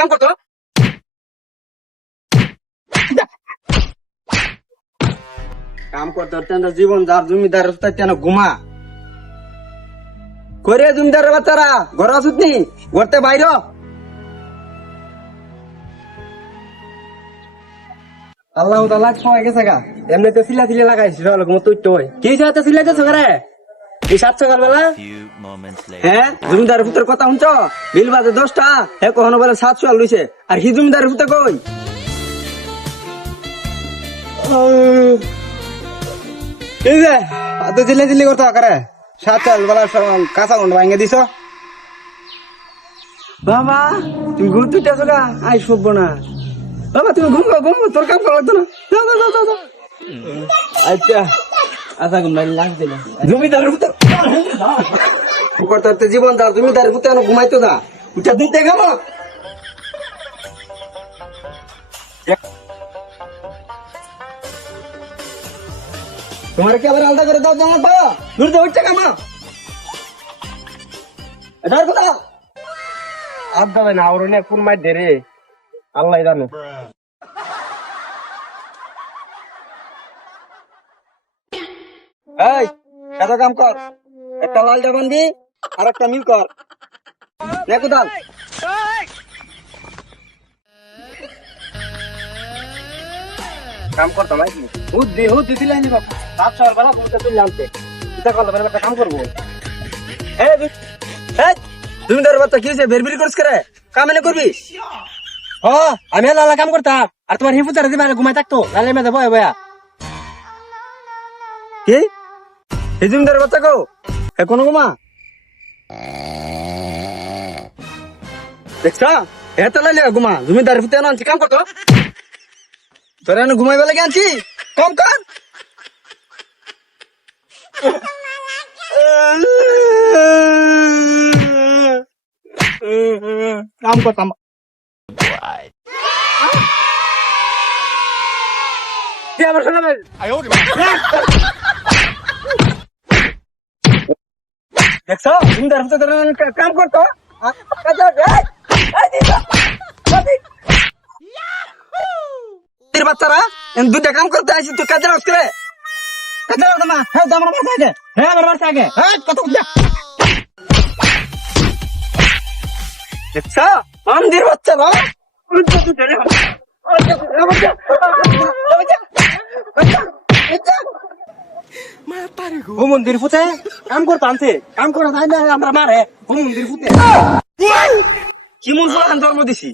কাম করতো কাম করতে জীবন যার জমিদার কেন ঘুমা করে জমিদারের বাচ্চারা ঘর আসুত নি ঘরতে বাইর আল্লাহ তাআলা খাওয়া গেছে গা এমনি তো সিলা সিলা লাগাইছি তুই তো কি সাথে সিলাইতেছ করে এই 7 সকালবেলা হ্যাঁ জমিদারের পুত্রের কথা শুনছ বিল বাজে 10টা হ্যাঁ কখনো বলে 700 লইছে আর হি জমিদারের পুত্র কই এই যে এত চিল্লা চিল্লি করতে করে 7 সকালবেলা কাঁচা গন্ড ভাঙে দিছ বাবা তুমি ঘুম তুইতেছো গা আই শুভ না বাবা তুমি ঘুম তোর কাম করা লাগতো না যাও আচ্ছা আচ্ছা ঘুম লাগছে না জমিদারের পুত্র করতে জীবন দা জমিদারের পুত্র ঘুমাইতো না উঠা দিতে গেল তোমার কি আবার আলাদা করে দাও জানো তো দূর থেকে উঠছে কামা এটার কথা আর দাবে না ওর অনেক কোন মাই দেরে আল্লাহ জানে এই এত কাম কর একটা লাল জাবান্দি আর একটা মিল কর নে কোদাল কাম করতে ভাই হুদ দিলাই নি বাবা 700 বেলা বুঝতে তুই জানতে এটা করলে বেলা একটা কাম করব এই তুমি তোর বাচ্চা কি হইছে বেরবির করছ করে কাম এনে করবি ও আমি লালা কাম করতাম আর তোমার হিফু চারে দিবা ঘুমাই থাকতো লালে মেদে বয় বয়া কি এই জমিদার বাচ্চা কো এখনো ঘুমা দেখছা এত লাইলে ঘুমা জমিদার ফুতে আনছি কাম করতো তোরা এনে ঘুমাইবা লাগে আনছি কম কর কাম করতাম দেখছো জমিদার ফুতে কাম করতো বাচ্চারা দুইটা কাম করতে আসি তুই কাজে রাখ করে কাজে রাখ মা হ্যাঁ আমার বাসা আগে হ্যাঁ আমার বাসা আগে হ্যাঁ কত দেখছো মন্দির বাচ্চারা ও মন্দির ফুটে কাম করতে আনছে কাম করে আমরা মারে ও মন্দির ফুটে কি মন জন্ম দিছি